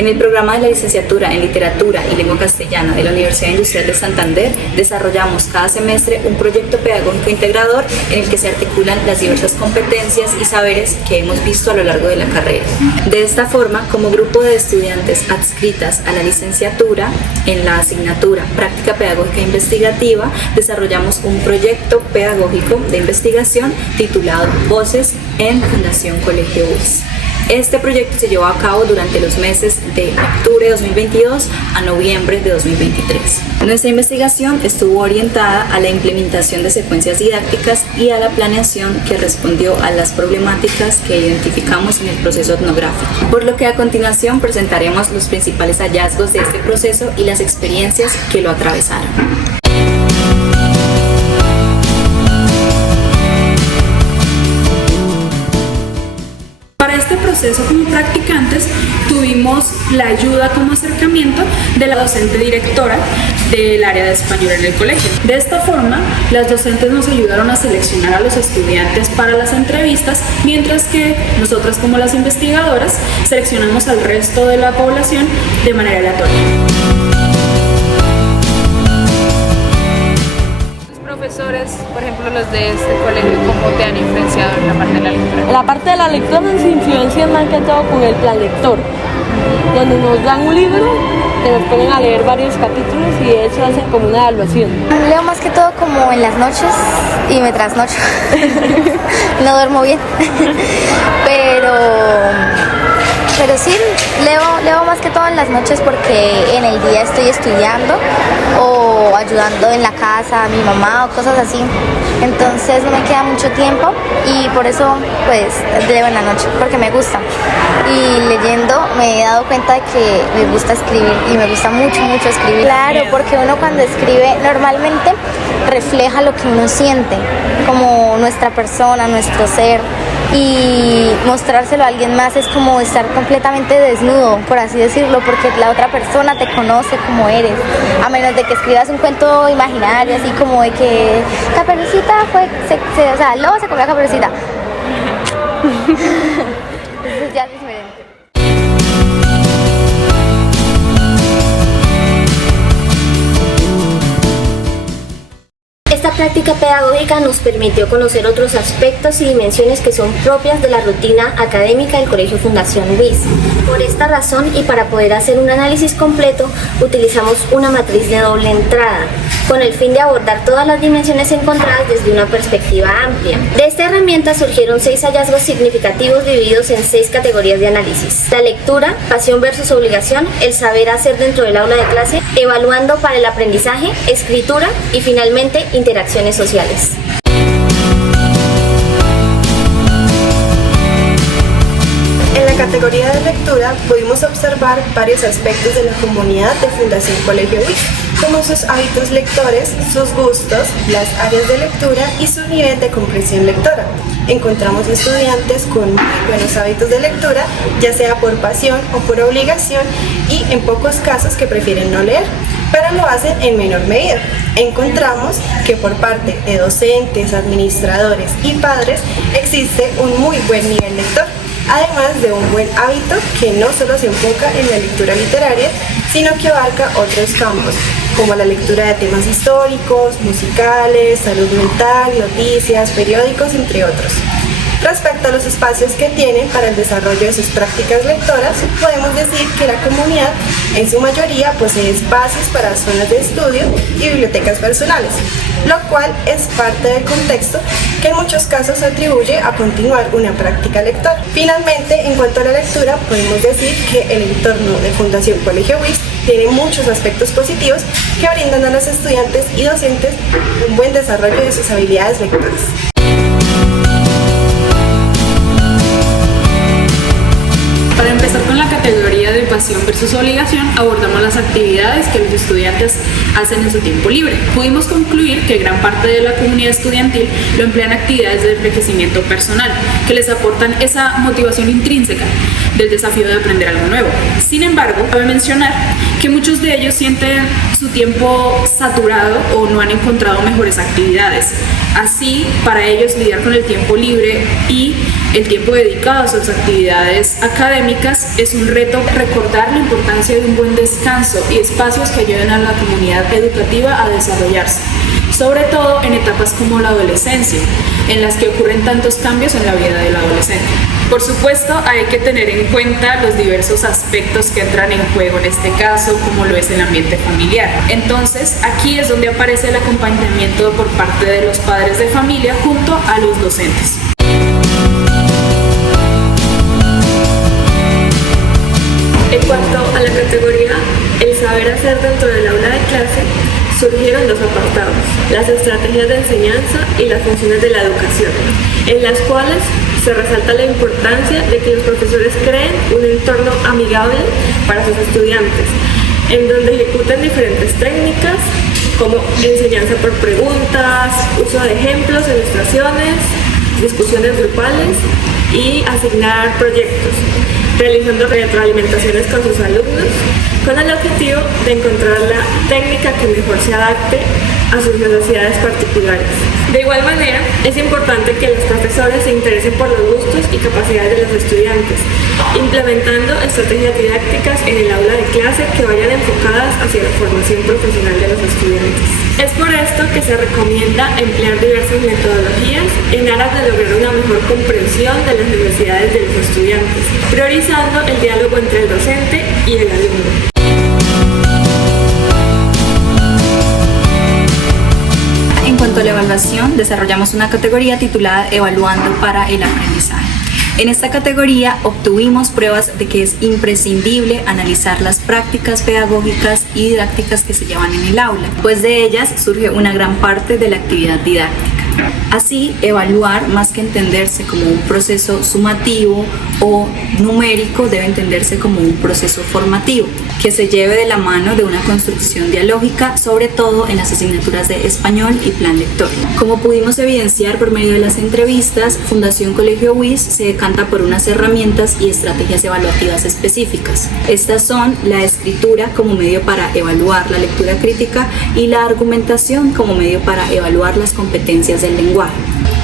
En el programa de la licenciatura en Literatura y Lengua Castellana de la Universidad Industrial de Santander desarrollamos cada semestre un proyecto pedagógico integrador en el que se articulan las diversas competencias y saberes que hemos visto a lo largo de la carrera. De esta forma, como grupo de estudiantes adscritas a la licenciatura en la asignatura Práctica Pedagógica Investigativa, desarrollamos un proyecto pedagógico de investigación titulado Voces en Fundación Colegio WIS. Este proyecto se llevó a cabo durante los meses de octubre de 2022 a noviembre de 2023. Nuestra investigación estuvo orientada a la implementación de secuencias didácticas y a la planeación que respondió a las problemáticas que identificamos en el proceso etnográfico, por lo que a continuación presentaremos los principales hallazgos de este proceso y las experiencias que lo atravesaron. Proceso como practicantes tuvimos la ayuda como acercamiento de la docente directora del área de español en el colegio. De esta forma, las docentes nos ayudaron a seleccionar a los estudiantes para las entrevistas, mientras que nosotras como las investigadoras seleccionamos al resto de la población de manera aleatoria. Profesores, por ejemplo los de este colegio, ¿cómo te han influenciado en la parte de la lectura? La parte de la lectura nos influencia más que todo con el plan lector, donde nos dan un libro, que nos ponen a leer varios capítulos y eso hacen como una evaluación. Leo más que todo como en las noches y me trasnocho. No duermo bien, pero sí, leo más que todo en las noches porque en el día estoy estudiando o ayudando en la casa a mi mamá o cosas así. Entonces no me queda mucho tiempo y por eso pues leo en la noche, porque me gusta. Y leyendo me he dado cuenta de que me gusta escribir y me gusta mucho escribir. Claro, porque uno cuando escribe normalmente refleja lo que uno siente, como nuestra persona, nuestro ser. Y mostrárselo a alguien más es como estar completamente desnudo, por así decirlo, porque la otra persona te conoce como eres, a menos de que escribas un cuento imaginario, así como de que Caperucita o sea, el lobo se comió a Caperucita. Entonces ya es diferente. Esta práctica pedagógica nos permitió conocer otros aspectos y dimensiones que son propias de la rutina académica del Colegio Fundación WIS. Por esta razón y para poder hacer un análisis completo, utilizamos una matriz de doble entrada, con el fin de abordar todas las dimensiones encontradas desde una perspectiva amplia. De esta herramienta surgieron 6 hallazgos significativos divididos en 6 categorías de análisis: la lectura, pasión versus obligación, el saber hacer dentro del aula de clase, evaluando para el aprendizaje, escritura y finalmente interacciones sociales. En la categoría de lectura pudimos observar varios aspectos de la comunidad de Fundación Colegio WIS, como sus hábitos lectores, sus gustos, las áreas de lectura y su nivel de comprensión lectora. Encontramos estudiantes con muy buenos hábitos de lectura, ya sea por pasión o por obligación, y en pocos casos que prefieren no leer, pero lo hacen en menor medida. Encontramos que por parte de docentes, administradores y padres existe un muy buen nivel lector, además de un buen hábito que no solo se enfoca en la lectura literaria, sino que abarca otros campos, como la lectura de temas históricos, musicales, salud mental, noticias, periódicos, entre otros. Respecto a los espacios que tienen para el desarrollo de sus prácticas lectoras, podemos decir que la comunidad en su mayoría posee espacios para zonas de estudio y bibliotecas personales, lo cual es parte del contexto que en muchos casos se atribuye a continuar una práctica lectora. Finalmente, en cuanto a la lectura, podemos decir que el entorno de Fundación Colegio WIS tiene muchos aspectos positivos que brindan a los estudiantes y docentes un buen desarrollo de sus habilidades lectoras. Para empezar con la categoría de pasión versus obligación, abordamos las actividades que los estudiantes hacen en su tiempo libre. Pudimos concluir que gran parte de la comunidad estudiantil lo emplea en actividades de enriquecimiento personal, que les aportan esa motivación intrínseca del desafío de aprender algo nuevo. Sin embargo, cabe mencionar que muchos de ellos sienten su tiempo saturado o no han encontrado mejores actividades. Así, para ellos lidiar con el tiempo libre y el tiempo dedicado a sus actividades académicas, es un reto recordar la importancia de un buen descanso y espacios que ayuden a la comunidad educativa a desarrollarse, sobre todo en etapas como la adolescencia, en las que ocurren tantos cambios en la vida del adolescente. Por supuesto, hay que tener en cuenta los diversos aspectos que entran en juego en este caso, como lo es el ambiente familiar. Entonces, aquí es donde aparece el acompañamiento por parte de los padres de familia junto a los docentes. En cuanto a la categoría El saber hacer dentro del aula de clase, surgieron dos apartados: las estrategias de enseñanza y las funciones de la educación, en las cuales se resalta la importancia de que los profesores creen un entorno amigable para sus estudiantes, en donde ejecuten diferentes técnicas como enseñanza por preguntas, uso de ejemplos, ilustraciones, discusiones grupales y asignar proyectos, realizando retroalimentaciones con sus alumnos, con el objetivo de encontrar la técnica que mejor se adapte a sus necesidades particulares. De igual manera, es importante que los profesores se interesen por los gustos y capacidades de los estudiantes, implementando estrategias didácticas en el aula de clase que vayan enfocadas hacia la formación profesional de los estudiantes. Es por esto que se recomienda emplear diversas metodologías en aras de lograr una mejor comprensión de las necesidades de los estudiantes, priorizando el diálogo entre el docente y el alumno. En cuanto a la evaluación, desarrollamos una categoría titulada Evaluando para el aprendizaje. En esta categoría obtuvimos pruebas de que es imprescindible analizar las prácticas pedagógicas y didácticas que se llevan en el aula, pues de ellas surge una gran parte de la actividad didáctica. Así, evaluar, más que entenderse como un proceso sumativo o numérico, debe entenderse como un proceso formativo, que se lleve de la mano de una construcción dialógica, sobre todo en las asignaturas de español y plan lector. Como pudimos evidenciar por medio de las entrevistas, Fundación Colegio WIS se decanta por unas herramientas y estrategias evaluativas específicas. Estas son la escritura como medio para evaluar la lectura crítica y la argumentación como medio para evaluar las competencias del lenguaje.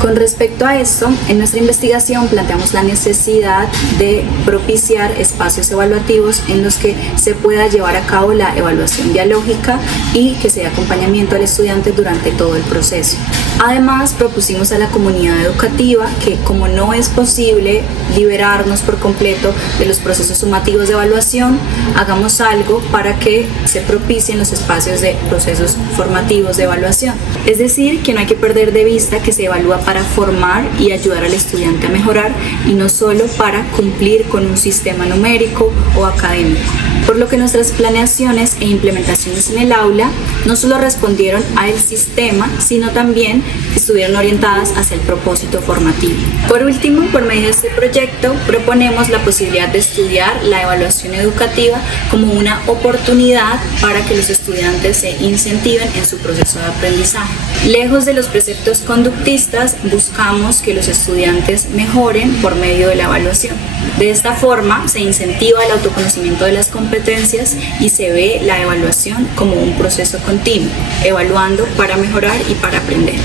Con respecto a esto, en nuestra investigación planteamos la necesidad de propiciar espacios evaluativos en los que se pueda llevar a cabo la evaluación dialógica y que se dé acompañamiento al estudiante durante todo el proceso. Además, propusimos a la comunidad educativa que, como no es posible liberarnos por completo de los procesos sumativos de evaluación, hagamos algo para que se propicien los espacios de procesos formativos de evaluación. Es decir, que no hay que perder de vista que se evalúa para formar y ayudar al estudiante a mejorar y no solo para cumplir con un sistema numérico o académico. Por lo que nuestras planeaciones e implementaciones en el aula no solo respondieron al sistema, sino también estuvieron orientadas hacia el propósito formativo. Por último, por medio de este proyecto, proponemos la posibilidad de estudiar la evaluación educativa como una oportunidad para que los estudiantes se incentiven en su proceso de aprendizaje. Lejos de los preceptos conductistas, buscamos que los estudiantes mejoren por medio de la evaluación. De esta forma, se incentiva el autoconocimiento de las competencias y se ve la evaluación como un proceso continuo, evaluando para mejorar y para aprender.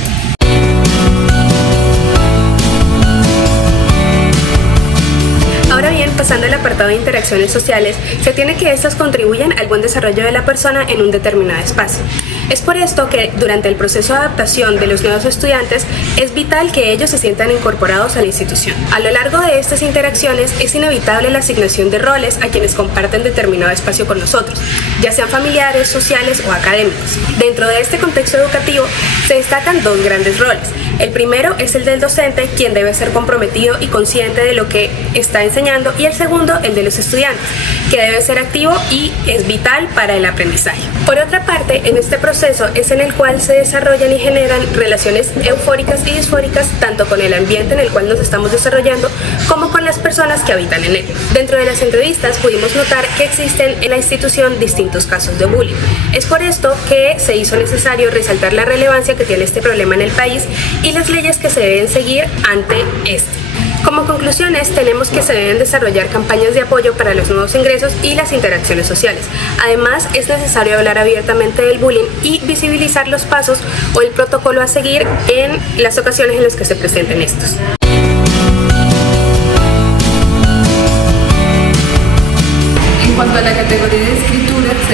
Ahora bien, pasando al apartado de interacciones sociales, se tiene que estas contribuyan al buen desarrollo de la persona en un determinado espacio. Es por esto que durante el proceso de adaptación de los nuevos estudiantes es vital que ellos se sientan incorporados a la institución. A lo largo de estas interacciones es inevitable la asignación de roles a quienes comparten determinado espacio con nosotros, ya sean familiares, sociales o académicos. Dentro de este contexto educativo se destacan dos grandes roles. El primero es el del docente, quien debe ser comprometido y consciente de lo que está enseñando, y el segundo, el de los estudiantes, que debe ser activo y es vital para el aprendizaje. Por otra parte, en este proceso es en el cual se desarrollan y generan relaciones eufóricas y disfóricas tanto con el ambiente en el cual nos estamos desarrollando como con las personas que habitan en él. Dentro de las entrevistas pudimos notar que existen en la institución distintos casos de bullying. Es por esto que se hizo necesario resaltar la relevancia que tiene este problema en el país y las leyes que se deben seguir ante este. Como conclusiones, tenemos que se deben desarrollar campañas de apoyo para los nuevos ingresos y las interacciones sociales. Además, es necesario hablar abiertamente del bullying y visibilizar los pasos o el protocolo a seguir en las ocasiones en las que se presenten estos.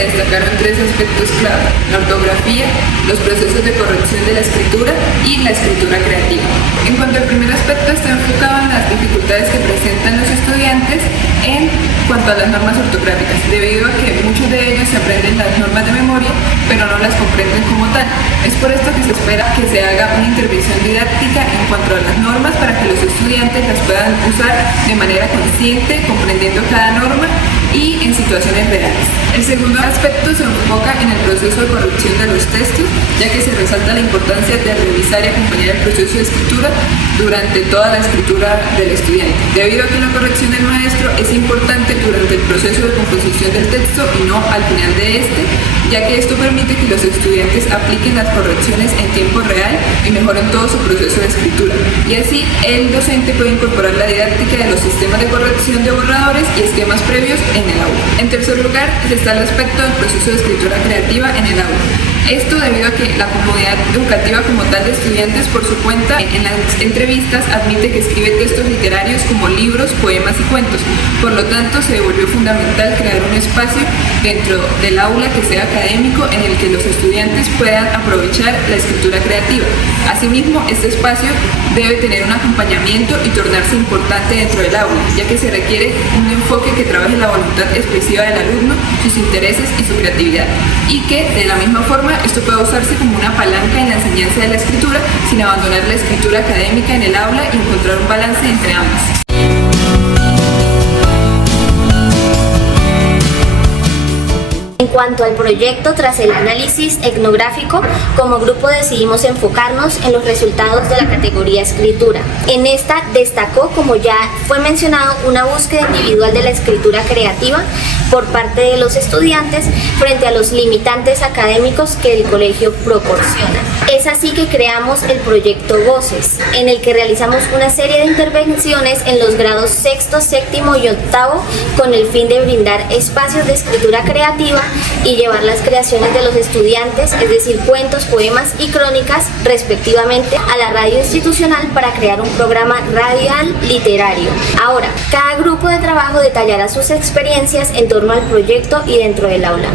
destacaron tres aspectos clave: la ortografía, los procesos de corrección de la escritura y la escritura creativa. En cuanto al primer aspecto, está enfocado en las dificultades que presentan los estudiantes en cuanto a las normas ortográficas, debido a que muchos de ellos se aprenden las normas de memoria, pero no las comprenden como tal. Es por esto que se espera que se haga una intervención didáctica en cuanto a las normas para que los estudiantes las puedan usar de manera consciente, comprendiendo cada norma y en situaciones reales. El segundo aspecto se enfoca en el proceso de corrección de los textos, ya que se resalta la importancia de revisar y acompañar el proceso de escritura durante toda la escritura del estudiante, debido a que la corrección del maestro es importante durante el proceso de composición del texto y no al final de este, ya que esto permite que los estudiantes apliquen las correcciones en tiempo real y mejoren todo su proceso de escritura. Y así el docente puede incorporar la didáctica de los sistemas de corrección de borradores y esquemas previos en el aula. En tercer lugar, está el aspecto del proceso de escritura creativa en el aula. Esto debido a que la comunidad educativa como tal de estudiantes por su cuenta en las entrevistas admite que escribe textos literarios como libros, poemas y cuentos. Por lo tanto, se volvió fundamental crear un espacio dentro del aula que sea académico en el que los estudiantes puedan aprovechar la escritura creativa. Asimismo, este espacio debe tener un acompañamiento y tornarse importante dentro del aula, ya que se requiere un enfoque que trabaje la voluntad expresiva del alumno, sus intereses y su creatividad, y que de la misma forma esto puede usarse como una palanca en la enseñanza de la escritura sin abandonar la escritura académica en el aula y encontrar un balance entre ambas. En cuanto al proyecto, tras el análisis etnográfico, como grupo decidimos enfocarnos en los resultados de la categoría escritura. En esta destacó, como ya fue mencionado, una búsqueda individual de la escritura creativa por parte de los estudiantes frente a los limitantes académicos que el colegio proporciona. Es así que creamos el proyecto Voces, en el que realizamos una serie de intervenciones en los grados sexto, séptimo y octavo con el fin de brindar espacios de escritura creativa y llevar las creaciones de los estudiantes, es decir, cuentos, poemas y crónicas, respectivamente, a la radio institucional para crear un programa radial literario. Ahora, cada grupo de trabajo detallará sus experiencias en torno al proyecto y dentro del aula.